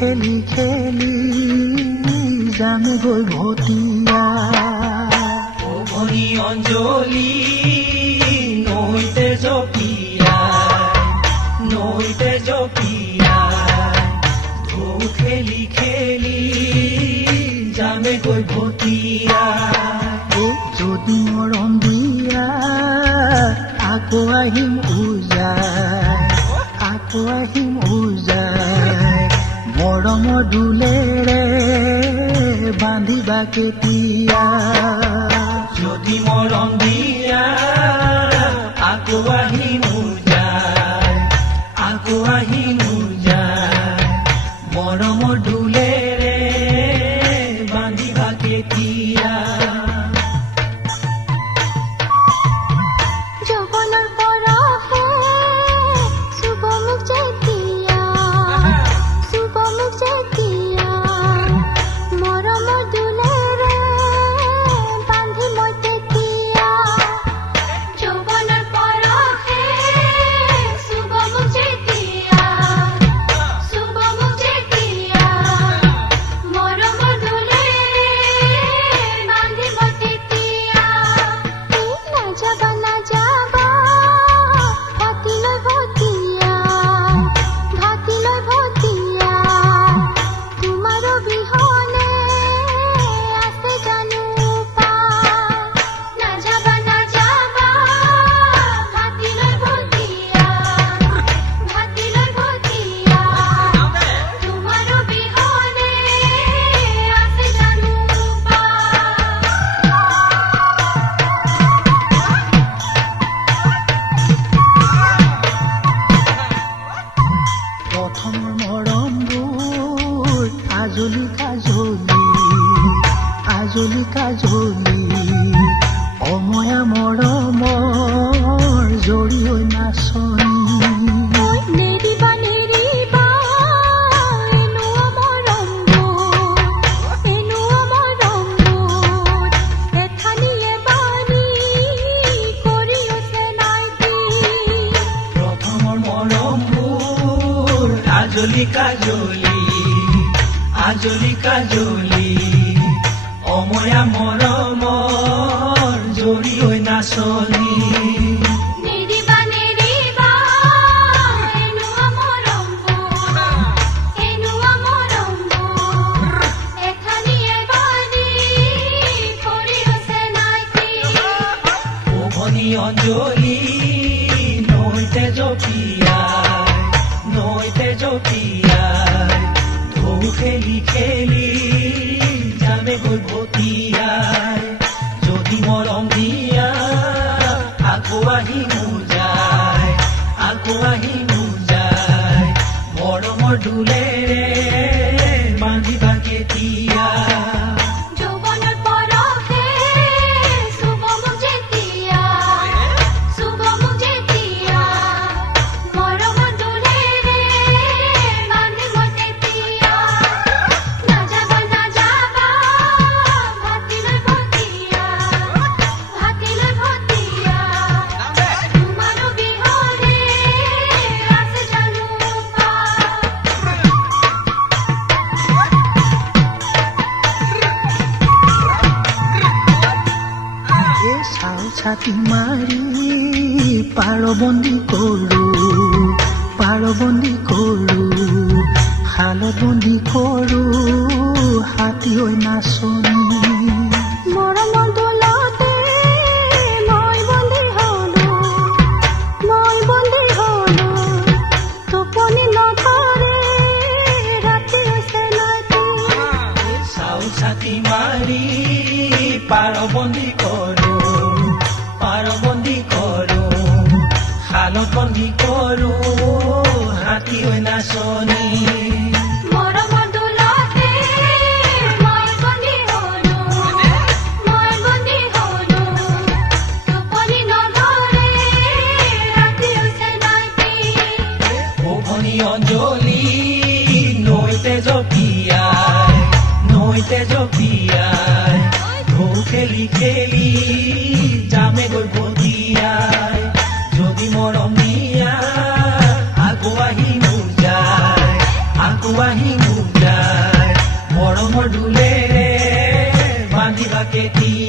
খেলি খেলি যামে গৈ ভটিয়া ভনী অঞ্জলি নৈতে জপিয়া ঢৌ খেলি খেলি যামে গৈ ভটিয়া যদি মৰম দিয়া আকৌ আহিম উজাই মৰমৰ দুলেৰে বান্ধিবা কেতিয়া যদি মৰম দিয়া আকৌ আহিম উজাই মৰমৰ দুলেৰে বান্ধিবা কেতিয়া আজলি কাজলি অময়া মৰমৰ জৰি হৈ নাচনি আজলি কাজলি অময়া মৰমৰ জৰি হৈ নাচনি ভনী অঞ্জলি নৈতে জপিয়া ঢৌ খেলি খেলি যামে গৈ ভটিয়াই যদি মৰম দিয়া আকৌ আহিম উজাই মৰমৰ দুলেৰে বান্ধিবা কেতিয়া ছাতি মাৰি পাৰবন্দী কৰো শালত বন্দী কৰো হাতী হৈ নাচনি ছাতি মাৰি পাৰবন্দী কৰো শালত বন্দী কৰো হাতী হৈ নাচনি ভনী অঞ্জলি নৈতে জপিয়াই ঢৌ খেলি খেলি যামে গৈ ভটিয়াই যদি মৰম দিয়া আকৌ আহিম উজাই মৰমৰ দুলেৰে বান্ধিবা কেতিয়া